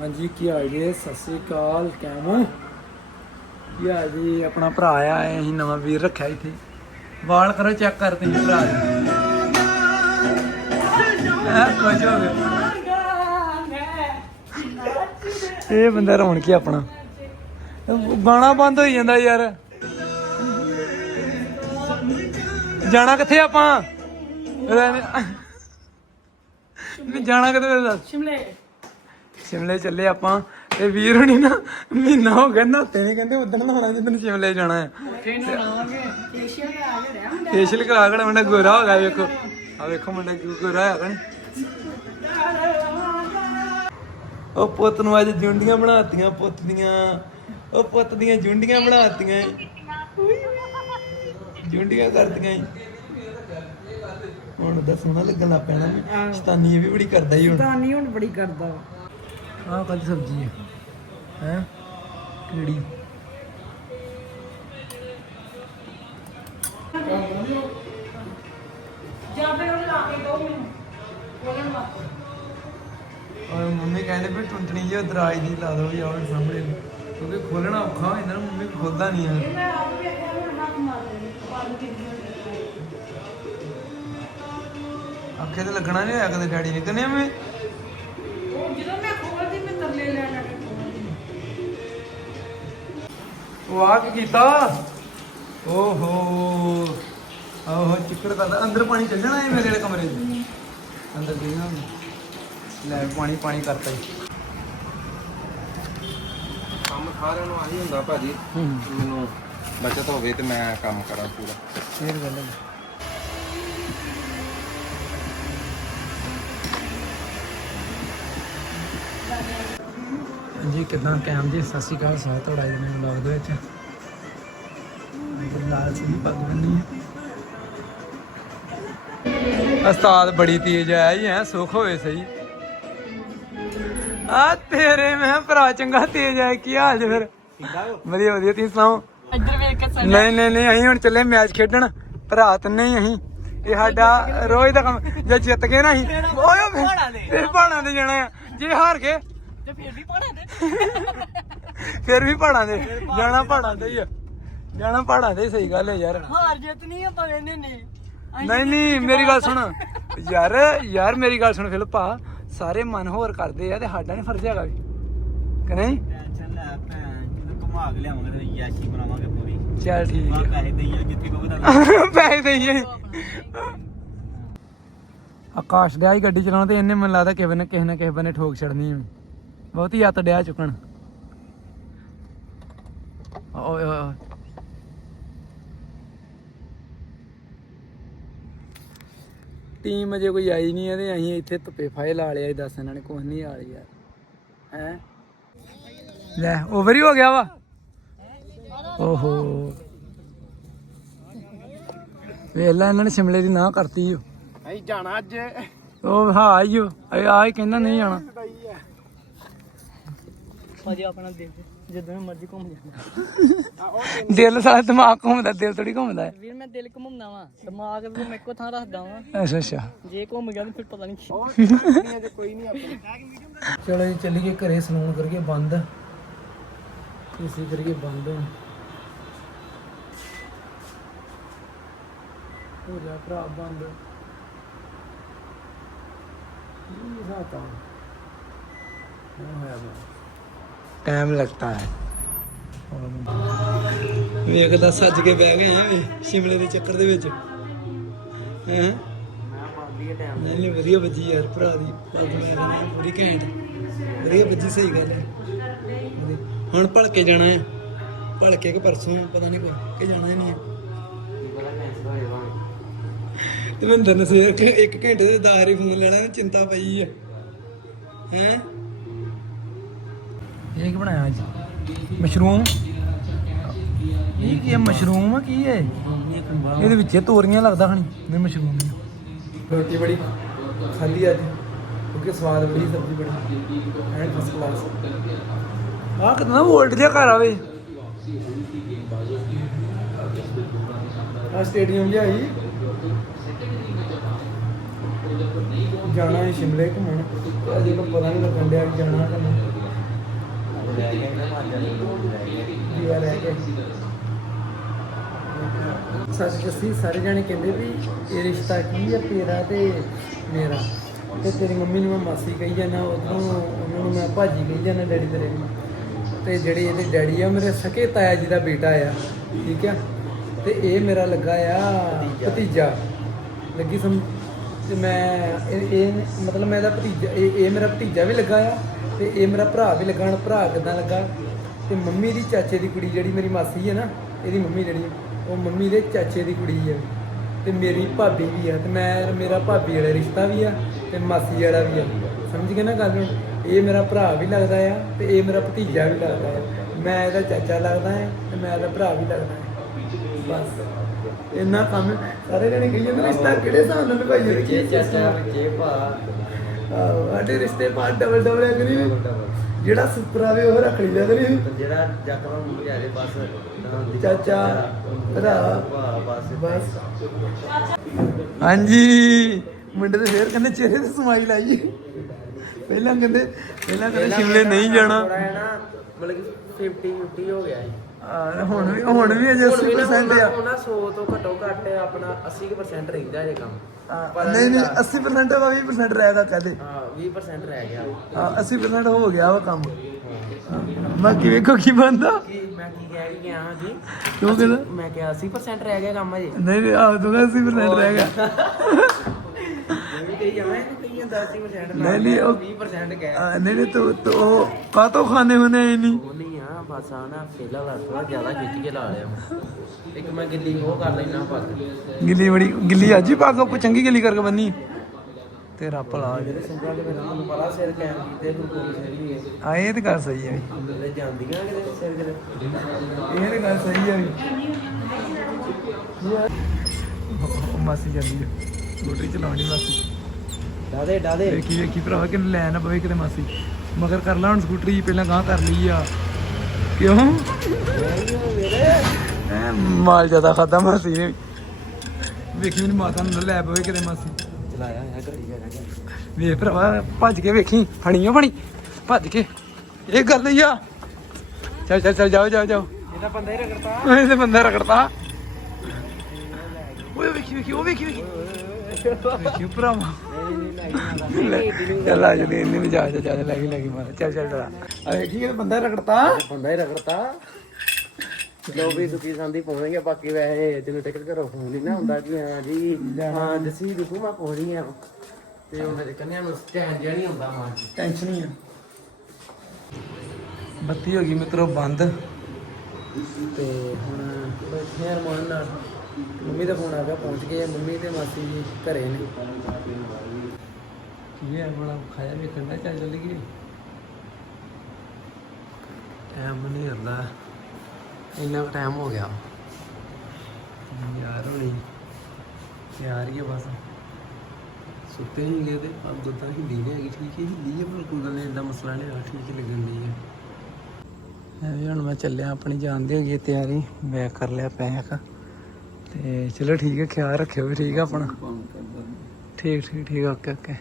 ਹਾਂਜੀ, ਕੀ ਹਾਲ ਜੀ? ਸਤਿ ਸ੍ਰੀ ਅਕਾਲ ਕਿਵੇਂ ਕੀ ਹਾਲ ਜੀ? ਆਪਣਾ ਭਰਾ ਆਇਆ ਅਸੀਂ ਨਵਾਂ ਵੀਰ ਰੱਖਿਆ ਇੱਥੇ। ਵਾਲ ਕਰੋ ਚੈੱਕ ਕਰ ਤੁਸੀਂ ਭਰਾ ਆ ਕੁਝ ਹੋ ਗਿਆ ਇਹ ਬੰਦਾ ਰੌਣ ਕੀ ਆਪਣਾ। ਇਹ ਗਾਣਾ ਬੰਦ ਹੋਈ ਜਾਂਦਾ ਯਾਰ। ਜਾਣਾ ਕਿੱਥੇ ਆਪਾਂ? ਜਾਣਾ ਕਿੱਥੇ ਦੱਸ? ਸ਼ਿਮਲੇ। ਸ਼ਿਮਲੇ ਚੱਲੇ ਆਪਾਂ। ਤੇ ਵੀਰ ਹੁਣੀ ਨਾ ਮਹੀਨਾ ਹੋ ਗਿਆ ਨਾਤੇ ਨਹੀਂ ਕਹਿੰਦੇ ਉਦੋਂ ਨਹਾਉਣਾ ਜਦੋਂ ਸ਼ਿਮਲੇ ਜਾਣਾ ਹੈ। ਏਸ਼ੀਆ ਦੇ ਆ ਗਿਆ ਹੁੰਦਾ ਫੇਸ਼ੀਅਲ ਕਰਾ ਕੇ ਮੁੰਡਾ ਗੋਰਾ ਹੋ ਗਿਆ, ਵੇਖੋ। ਆ ਵੇਖੋ ਮੁੰਡਾ ਕਿਉਂ ਗੋਰਾ ਹੋਇਆ ਕਣੀ ਉਹ ਪੁੱਤ ਨੂੰ ਅੱਜ ਜੁੰਡੀਆਂ ਬਣਾਤੀਆਂ, ਪੁੱਤ ਦੀਆਂ। ਉਹ ਪੁੱਤ ਦੀਆਂ ਜੁੰਡੀਆਂ ਬਣਾਤੀਆਂ। ਜੁੰਡੀਆਂ ਕਰਦੀਆਂ ਹੁਣ ਦਾ ਸੋਹਣਾ ਲੱਗਣ ਲੱਗ ਪੈਣਾ। ਸ਼ਤਾਨੀ ਇਹ ਵੀ ਬੜੀ ਕਰਦਾ ਹੀ ਹੁਣ। ਤਾਂ ਨਹੀਂ ਹੁਣ ਬੜੀ ਕਰਦਾ ਵਾ। ਆਹ ਕਾਹਦੀ ਸਬਜ਼ੀ ਹੈ ਹੈ? ਕਿਹੜੀ? ਜਾਂ ਫਿਰ ਉਹਨੇ ਲਾ ਕੇ ਦੋ ਮੈਨੂੰ। ਬੋਲਣ ਵਾਸਤੇ ਔਰ ਮੰਮੀ ਕਹਿੰਦੇ ਵੀ ਟੁੰਟਣੀ ਜਿਹੀ ਦਰਾਜ ਦੀ ਲਾ ਦੋ ਯਾਰ ਸਾਹਮਣੇ। ਨੂੰ। ਕਿਉਂਕਿ ਖੋਲਣਾ ਔਖਾ ਹੋ ਜਾਂਦਾ ਨਾ, ਮੰਮੀ ਖੋਲਦਾ ਨਹੀਂ ਹੈ ਮੈਂ ਆਪ ਵੀ ਅੱਗੇ ਹੁਣ ਹੱਥ ਮਾਰ ਲੈਣੀ ਪਾਣੀ ਕਿੰਨੀ ਅੱਖੇ ਤੇ ਲੱਗਣਾ ਨਹੀਂ ਹੋਇਆ ਕਦੇ ਡੈਡੀ ਨੇ। ਕਹਿੰਦੇ ਮੈਂ ਉਹ ਆ ਕੀ ਕੀਤਾ। ਓਹੋ। ਆਹੋ ਚਿੱਕੜ ਕਰਦਾ। ਅੰਦਰ ਪਾਣੀ ਚੱਲ ਜਾਣਾ ਹੈ ਮੇਰੇ ਵਾਲੇ ਕਮਰੇ 'ਚ? ਅੰਦਰ ਦੇ ਨਾ ਲੈ ਪਾਣੀ ਪਾਣੀ ਕਰਤਾ ਹੀ ਕੰਮ ਸਾਰਿਆਂ ਨੂੰ ਆਹੀ ਹੁੰਦਾ ਭਾਜੀ। ਮੈਨੂੰ ਬਚਤ ਹੋਵੇ ਤੇ ਮੈਂ ਕੰਮ ਕਰਾਂ ਪੂਰਾ। ਫੇਰ ਗੱਲ ਹੈ। ਜੀ ਕਿਦਾਂ ਕੈਮ ਜੀ? ਸਤਿ ਸ਼੍ਰੀ ਅਕਾਲ ਸਾਰਾ ਤੁਹਾਡਾ ਜੀ ਮੇਰੇ ਵਲੌਗ ਦੇ ਵਿੱਚ। ਲਾਲ ਸਿੰਘ ਪੱਗ ਬੰਨੀ ਉਸਤਾਦ ਬੜੀ ਤੇਜ਼ ਆਇਆ ਹੀ ਹੈ ਸੁੱਖ ਹੋਵੇ ਸਹੀ। ਆ ਤੇਰੇ ਮੈਂ ਭਰਾ ਚੰਗਾ ਤੇਜ਼ ਆਇਆ ਕੀ ਹਾਲ ਜੀ ਫਿਰ? ਵਧੀਆ ਵਧੀਆ ਤੁਸੀਂ ਸੁਣਾਓ? ਇੱਧਰ ਵੇਖ ਕੇ ਨਹੀਂ ਨਹੀਂ ਨਹੀਂ ਅਸੀਂ ਹੁਣ ਚੱਲੇ ਮੈਚ ਖੇਡਣ। ਭਰਾ ਤੇ ਨਹੀਂ ਅਸੀਂ। ਇਹ ਸਾਡਾ ਰੋਜ਼ ਦਾ ਕੰਮ ਜੇ ਜਿੱਤ ਗਏ ਨਾ ਅਸੀਂ ਓਏ ਫਿਰ- ਪਹਾੜਾਂ ਤੇ ਜਾਣਾ ਆ। ਜੇ ਹਾਰ ਗਏ ਤੇ ਫਿਰ ਵੀ ਪੜਾ ਦੇ ਫਿਰ ਵੀ ਪਹਾੜਾਂ ਤੇ। ਜਾਣਾ ਪਹਾੜਾਂ ਤੇ ਹੀ ਆ। ਜਾਣਾ ਪਹਾੜਾਂ ਤੇ ਹੀ, ਸਹੀ ਗੱਲ ਹੈ ਯਾਰ। ਹਾਰ ਜਿੱਤ ਨਹੀਂ ਆਪਾਂ ਵੇਨੇ ਨੇ ਨਹੀਂ ਨਹੀਂ ਮੇਰੀ ਗੱਲ ਸੁਣ। ਯਾਰ ਯਾਰ ਮੇਰੀ ਗੱਲ ਸੁਣ ਫਿਲਪਾ। ਸਾਰੇ ਮਨ ਹੋਰ ਕਰਦੇ ਆ ਤੇ ਸਾਡਾ ਨਹੀਂ ਫਰਜ਼ ਹੈਗਾ ਵੀ। ਕਿ ਨਹੀਂ? ਟੈਨਸ਼ਨ ਲੈ ਭੈਣ ਜਦੋਂ ਘੁਮਾ ਕੇ ਲਿਆਵਾਂਗੇ ਤੇ ਯਾਸ਼ੀ ਬਣਾਵਾਂਗੇ ਪੂਰੀ ਚੱਲ ਠੀਕ ਆ। ਹੈ ਪੈਸੇ ਦਈਏ ਜਿੱਥੇ ਕਹੋਗੇ ਤਾਂ ਪੈਸੇ ਦਈਏ। ਆਕਾਸ਼ ਡਿਆ ਹੀ ਗੱਡੀ ਚਲਾਉਣ ਤੇ ਇਹਨੇ ਮੈਨੂੰ ਲੱਗਦਾ ਕਿਸੇ ਨੇ ਕਿਸੇ ਨਾ ਕਿਸੇ ਬੰਨੇ ਠੋਕ ਛੜਨੀ ਹੈ ਬਹੁਤੀ ਹੱਤ ਡਿਆ ਚੁੱਕਣ। ਓਏ ਓਏ ਟੀਮ ਅਜੇ ਕੋਈ ਆਈ ਨਹੀਂ ਹੈ ਤੇ ਅਸੀਂ ਇੱਥੇ ਧੁੱਪੇ ਫਾਇਲ ਲਾ ਲਿਆ ਦੱਸ ਇਹਨਾਂ ਨੇ ਕੁਝ ਨਹੀਂ ਆ ਯਾਰ। ਹੈ? ਲੈ ਓਵਰ ਹੀ ਹੋ ਗਿਆ ਵਾ। ਓਹੋ। ਵੇਲਾ ਇਹਨਾਂ ਨੇ ਸ਼ਿਮਲੇ ਦੀ ਨਾ ਕਰਤੀ ਓ। ਅਸੀਂ ਜਾਣਾ ਅੱਜ। ਉਹ ਹਾਂ ਆਈਓ ਆ ਹੀ ਕਹਿੰਦਾ ਨਹੀਂ ਜਾਣਾ। ਭਾਜੀ ਆਪਣਾ ਦੇਖ ਜਦੋਂ ਮਰਜ਼ੀ ਘੁੰਮ ਜਾਂਦਾ ਦਿਲ ਸਾਰਾ ਦਿਮਾਗ ਘੁੰਮਦਾ ਦਿਲ ਥੋੜੀ ਘੁੰਮਦਾ ਹੈ। ਵੀਰ ਮੈਂ ਦਿਲ ਘੁੰਮਾਉਂਦਾ ਵਾਂ। ਦਿਮਾਗ ਨੂੰ ਮੈਂ ਇੱਕੋ ਥਾਂ ਰੱਖਦਾ ਵਾਂ। ਅੱਛਾ ਅੱਛਾ। ਜੇ ਘੁੰਮ ਗਿਆ ਤਾਂ ਫਿਰ ਪਤਾ ਨਹੀਂ ਚਲੋ ਜੀ ਚੱਲੀਏ ਘਰੇ ਸਲੂਨ ਕਰੀਏ ਬੰਦ। ਏਸੀ ਕਰੀਏ ਬੰਦ ਹੋ ਜਾ ਭਰਾ ਬੰਦ। ਇਹ ਸਾਤਾ ਹੋਇਆ ਟਾਈਮ ਲੱਗਦਾ ਹੈ। ਵੇਖਦਾ ਸੱਜ ਕੇ ਬਹਿ ਗਏ ਆ ਸ਼ਿਮਲੇ ਦੇ ਚੱਕਰ ਦੇ ਵਿੱਚ। ਹੈਂ? ਨਹੀਂ ਨਹੀਂ ਵਧੀਆ ਵੱਜੀ ਯਾਰ ਭਰਾ ਦੀ ਪੱਗ ਪੂਰੀ ਘੈਂਟ। ਵਧੀਆ ਵੱਜੀ, ਸਹੀ ਗੱਲ ਹੈ। ਹੁਣ ਭਲਕੇ ਜਾਣਾ ਹੈ। ਭਲਕੇ ਕਿ ਪਰਸੋਂ, ਪਤਾ ਨਹੀਂ ਕੋਈ ਕਿ ਜਾਣਾ ਹੀ ਨਹੀਂ ਤੇ ਮੈਂ ਦਨ ਸਵੇਰ ਇੱਕ ਘੰਟੇ ਦੇ ਦਾਰ ਹੀ ਫੋਨ ਲੈਣਾ, ਚਿੰਤਾ ਪਈ ਹੈ ਹੈ? ਇਹ ਕੀ ਬਣਾਇਆ ਅੱਜ? ਮਸ਼ਰੂਮ? ਇਹ ਕੀ ਹੈ ਮਸ਼ਰੂਮ ਕੀ ਹੈ ਇਹਦੇ ਵਿੱਚ ਤੋਰੀਆਂ ਲੱਗਦਾ ਖਣੀ ਨਹੀਂ ਮਸ਼ਰੂਮ ਨਹੀਂ। ਰੋਟੀ ਬੜੀ ਖਾਲੀ ਅੱਜ ਕਿਉਂਕਿ ਸਵਾਦ ਬੜੀ ਸਬਜ਼ੀ ਬੜੀ। ਐਂਡ ਫਸਟ ਕਲਾਸ ਆਹ ਕਿੰਨਾ ਵੋਲਟ ਜਿਹਾ ਘਰ ਆਵੇ ਆ ਸਟੇਡੀਅਮ ਜਿਹਾ ਹੀ ਜਾਣਾ ਹੈ ਸ਼ਿਮਲੇ ਘੁੰਮਣ। ਅਜੇ ਤਾਂ ਪਤਾ ਨਹੀਂ ਲੱਗਣ ਡਿਆ ਕਿ ਜਾਣਾ ਕਿ ਨਹੀਂ। ਰਹਿ ਗਿਆ ਨਾ ਸੱਚ ਦੱਸੀ ਸਾਰੇ ਜਾਣੇ ਕਹਿੰਦੇ ਵੀ ਇਹ ਰਿਸ਼ਤਾ ਕੀ ਹੈ, ਤੇਰਾ ਤੇ ਮੇਰਾ। ਤੇ ਤੇਰੀ ਮੰਮੀ ਨੂੰ ਮੈਂ ਮਾਸੀ ਕਹੀ ਜਾਂਦਾ ਉਧਰੋਂ ਉਹਨਾਂ ਨੂੰ ਮੈਂ ਭਾਜੀ ਕਹੀ ਜਾਂਦਾ ਡੈਡੀ ਤੇਰੇ ਨੂੰ। ਤੇ ਜਿਹੜੇ ਇਹਦੇ ਡੈਡੀ ਆ ਉਹ ਮੇਰੇ ਸਕੇ ਤਾਇਆ ਜੀ ਦਾ ਬੇਟਾ ਆ, ਠੀਕ ਆ? ਤੇ ਇਹ ਮੇਰਾ ਲੱਗਾ ਆ ਭਤੀਜਾ। ਲੱਗੀ ਸਮ ਤੇ ਮੈਂ ਇਹ ਇਹ ਮਤਲਬ ਮੈਂ ਇਹਦਾ ਭਤੀਜਾ ਇਹ ਇਹ ਮੇਰਾ ਭਤੀਜਾ ਵੀ ਲੱਗਾ ਆ ਤੇ ਇਹ ਮੇਰਾ ਭਰਾ ਵੀ ਲੱਗਾ ਹੁਣ ਭਰਾ ਕਿਦਾਂ ਲੱਗਾ? ਤੇ ਮੰਮੀ ਦੀ ਚਾਚੇ ਦੀ ਕੁੜੀ ਜਿਹੜੀ ਮੇਰੀ ਮਾਸੀ ਹੈ ਨਾ, ਇਹਦੀ ਮੰਮੀ ਜਿਹੜੀ ਉਹ ਮੰਮੀ ਦੇ ਚਾਚੇ ਦੀ ਕੁੜੀ ਹੈ ਤੇ ਮੇਰੀ ਭਾਬੀ ਵੀ ਆ ਤੇ ਮੈਂ ਮੇਰਾ ਭਾਬੀ ਵਾਲਾ ਰਿਸ਼ਤਾ ਵੀ ਆ ਤੇ ਮਾਸੀ ਵਾਲਾ ਵੀ ਆ। ਸਮਝ ਗਏ ਨਾ ਗੱਲ ਨੂੰ? ਇਹ ਮੇਰਾ ਭਰਾ ਵੀ ਲੱਗਦਾ ਆ ਤੇ ਇਹ ਮੇਰਾ ਭਤੀਜਾ ਵੀ ਲੱਗਦਾ ਆ। ਮੈਂ ਇਹਦਾ ਚਾਚਾ ਲੱਗਦਾ ਹੈ ਤੇ ਮੈਂ ਇਹਦਾ ਭਰਾ ਵੀ ਲੱਗਦਾ ਆ। ਬਸ। ਇੰਨਾ ਕੰਮ। ਸਾਰੇ ਜਣੇ ਕਹੀ ਜਾਂਦੇ ਰਿਸ਼ਤਾ ਕਿਹੜੇ ਹਿਸਾਬ ਨਾਲ ਨਿਭਾਈਏ ਜੇ ਚਾਚਾ ਵਿੱਚੇ ਭਾ। ਸਾਡੇ ਰਿਸ਼ਤੇ ਪਾ ਡਬਲ ਡਬਲ ਕਰੀ ਜਿਹੜਾ ਸੁਪਰ ਆਵੇ ਉਹ ਰੱਖ ਲਿਆ ਕਰੀ ਤੇ ਜਿਹੜਾ ਜੱਕਵਾ ਮੁੰਡੇ ਆਲੇ ਬਸ ਨਾ ਚਾਚਾ, ਭਰਾ। ਭਾ ਬਸ। ਬਸ। ਹਾਂਜੀ। ਮੁੰਡੇ ਦੇ ਫੇਰ ਕਹਿੰਦੇ ਚਿਹਰੇ ਤੇ ਸਮਾਈਲ ਆਈ ਪਹਿਲਾਂ ਕਹਿੰਦੇ ਪਹਿਲਾਂ ਕਹਿੰਦੇ ਸ਼ਿਮਲੇ ਨਹੀਂ ਜਾਣਾ। ਥੋੜਾ ਹੈ ਨਾ ਮਤਲਬ ਕਿ 50 50 ਹੋ ਗਿਆ ਜੀ। ਆਹ, ਹੁਣ ਵੀ ਹੁਣ ਵੀ ਅਜੇ 80% ਆ। ਉਹਨਾਂ 100 ਤੋਂ ਘੱਟੋ ਘੱਟ ਆਪਣਾ 80% ਰਹਿੰਦਾ ਇਹ ਕੰਮ। ਆਹ, ਨਹੀਂ ਨਹੀਂ 80% ਵਾ 20% ਰਹਿ ਗਿਆ ਕਹਦੇ ਹਾਂ 20% ਰਹਿ ਗਿਆ। ਹਾਂ 80% ਹੋ ਗਿਆ ਵਾ ਕੰਮ। ਹਾਂ, ਬਾਕੀ ਵੇਖੋ ਕੀ ਬੰਦਾ ਕੀ ਮੈਂ ਕੀ ਕਹਿ ਕੇ ਗਿਆ ਹਾਂ ਜੀ? ਕਿਉਂ ਕਹਿੰਦਾ? ਮੈਂ ਕਿਹਾ 80% ਰਹਿ ਗਿਆ ਕੰਮ ਅਜੇ। ਨਹੀਂ ਨਹੀਂ ਆਹ ਤੂੰ ਕਹਿੰਦਾ 80% ਰਹਿ ਗਿਆ। ਵੀ ਕਹੀ ਜਾਵਾਂ ਕਹੀ ਜਾਂਦਾ 80% ਨਹੀਂ, ਨਹੀਂ, ਉਹ- 20% ਕਹਿ। ਆਹ, ਨਹੀਂ ਨਹੀਂ ਤੂੰ ਤੂੰ ਕਾਤੋਂ ਖਾਣੇ ਹੋਣੇ ਆਏ ਨਹੀਂ ਉਹ ਨਹੀਂ ਆ ਬਸ ਆ ਨਾ ਫੇਲਾ ਲਾ ਥੋੜਾ ਜ਼ਿਆਦਾ ਖਿੱਚ ਕੇ ਲਾ ਲਿਆ ਮੈਂ। ਇੱਕ ਮੈਂ ਗਿੱਲੀ ਉਹ ਕਰ ਲੈਣਾ ਪੱਗ ਗਿੱਲੀ ਬੜੀ ਗਿੱਲੀ ਅੱਜ ਹੀ ਪਾ ਕੇ ਚੰਗੀ ਗਿੱਲੀ ਕਰਕੇ ਬੰਨੀ। ਤੇਰਾ ਭਲਾ ਜਿਹੜੇ ਸਿੰਗਰਾਂ ਦੇ ਵਿੱਚ ਤੁਹਾਨੂੰ ਪਤਾ ਸਿਰ ਕੈਮ ਕੀਤੇ ਗੁਰਗੋਲ ਸਿੰਘ ਵੀ ਆ ਇਹ ਤੇ ਗੱਲ ਸਹੀ ਹੈ ਤੇ ਜਾਂਦੀਆਂ ਕਿਤੇ ਸਿਰ ਕਿਤੇ। ਇਹ ਤੇ ਗੱਲ ਸਹੀ ਹੈ ਮਾਸੀ ਜਾਂਦੀ ਹੈ। ਸਕੂਟਰੀ ਚਲਾਉਣੀ ਮਾਸੀ। ਡਾਦੇ ਡਾਦੇ ਵੇਖੀ ਵੇਖੀ ਭਰਾਵਾ ਕਿ ਲੈ ਨਾ ਪਵੇ ਕਿਤੇ ਮਾਸੀ। ਮਗਰ ਕਰ ਲਾ ਹੁਣ ਸਕੂਟਰੀ ਪਹਿਲਾਂ ਗਾਂ ਕਰ ਲਈ ਆ। ਕਿਉਂ? ਐ ਮਾਲ ਜ਼ਿਆਦਾ ਖਾਦਾ ਮਾਸੀ ਨੇ। ਵੇਖੀ ਮੇਰੀ ਮਾਤਾ ਨੂੰ ਲੈ ਪਵੇ ਕਿਤੇ ਮਾਸੀ। ਚਲਾਇਆ ਹੈ ਘੜੀ ਜਾ ਵੇ ਭਰਾਵਾ ਭੱਜ ਕੇ ਵੇਖੀ ਫਣੀਓ ਫਣੀ ਭੱਜ ਕੇ। ਇਹ ਗੱਲ ਹੀ ਆ। ਚੱਲ ਚੱਲ ਚੱਲ ਜਾਓ ਜਾਓ ਜਾਓ। ਇਹਦਾ ਬੰਦਾ ਹੀ ਰਗੜਤਾ। ਇਹ ਤੇ ਬੰਦਾ ਰਗੜਦਾ ਓਏ ਵੇਖੀ ਵੇਖੀ ਉਹ ਵੇਖੀ ਵੇਖੀ ਵੇਖੀ ਭਰਾਵਾ ਚੱਲ ਆ ਜਲੀ ਇੰਨੀ ਵੀ ਜਾ ਜਾ ਜਾ ਲੱਗੀ ਲੱਗੀ ਮਾਰ ਚੱਲ ਚੱਲ ਚੱਲ ਆ ਵੇਖੀ ਇਹ ਬੰਦਾ ਰਗੜਦਾ ਬੰਦਾ ਹੀ ਰਗੜਤਾ ਲੋ ਵੀ ਸੁਖੀ ਸੰਦੀ ਪਹੁੰਚेंगे ਬਾਕੀ ਵੈਸੇ ਜਦੋਂ ਟਿਕਟ ਘਰੋਂ ਫੋਨ ਨਹੀਂ ਨਾ ਹੁੰਦਾ ਕਿ ਹਾਂ ਜੀ ਹਾਂ ਦਸੀ ਦੁਕੂ ਮੈਂ ਪਹੁੰਚ ਰਹੀ ਹਾਂ ਤੇ ਉਹ ਮੇਰੇ ਕੰਨਿਆਂ ਨੂੰ ਸਟੈਂਡ ਜਿਹਾ ਨਹੀਂ ਹੁੰਦਾ ਮਾਂ ਟੈਨਸ਼ਨ ਹੀ ਆ ਬੱਤੀ ਹੋ ਗਈ ਮਿੱਤਰੋ ਬੰਦ ਤੇ ਹੁਣ ਬੈਠੇ ਆ ਰਮਾਨ ਨਾਲ ਮੰਮੀ ਦਾ ਫੋਨ ਆ ਗਿਆ ਪਹੁੰਚ ਗਏ ਆ, ਮੰਮੀ ਤੇ ਮਾਸੀ ਜੀ ਘਰੇ ਨੇ। ਕੀ ਹੈ ਬੜਾ ਖਾਇਆ ਵੀ ਕੰਡਾ ਚੱਲ ਚੱਲ ਗਈ ਟਾਈਮ ਨਹੀਂ? ਹੁੰਦਾ। ਇੰਨਾ ਟਾਈਮ ਹੋ ਗਿਆ। ਯਾਰ ਹੋਣੀ ਯਾਰ ਹੀ ਆ ਬਸ। ਸੁੱਤੇ ਹੀ ਗਏ ਤੇ ਆਪ ਗੁੱਦਾ ਹਿੱਲੀ ਨਹੀਂ ਹੈਗੀ ਠੀਕ ਹੈ ਹਿੱਲੀ ਹੈ ਪਰ ਕੋਈ ਗੱਲ ਨਹੀਂ ਇੰਨਾ ਮਸਲਾ ਨਹੀਂ ਆ ਠੀਕ ਹੀ ਲੱਗਣ ਦੀ ਹੈ ਐਵੇਂ ਹੁਣ ਮੈਂ ਚੱਲਿਆ ਆਪਣੀ ਜਾਣ ਦੀ ਹੈਗੀ ਹੈ ਤਿਆਰੀ ਬੈਗ ਕਰ ਲਿਆ ਪੈਕ। ਤੇ ਚਲੋ ਠੀਕ ਹੈ ਖਿਆਲ ਰੱਖਿਓ ਵੀ ਠੀਕ ਆ ਆਪਣਾ। ਠੀਕ ਠੀਕ ਠੀਕ ਓਕੇ ਓਕੇ।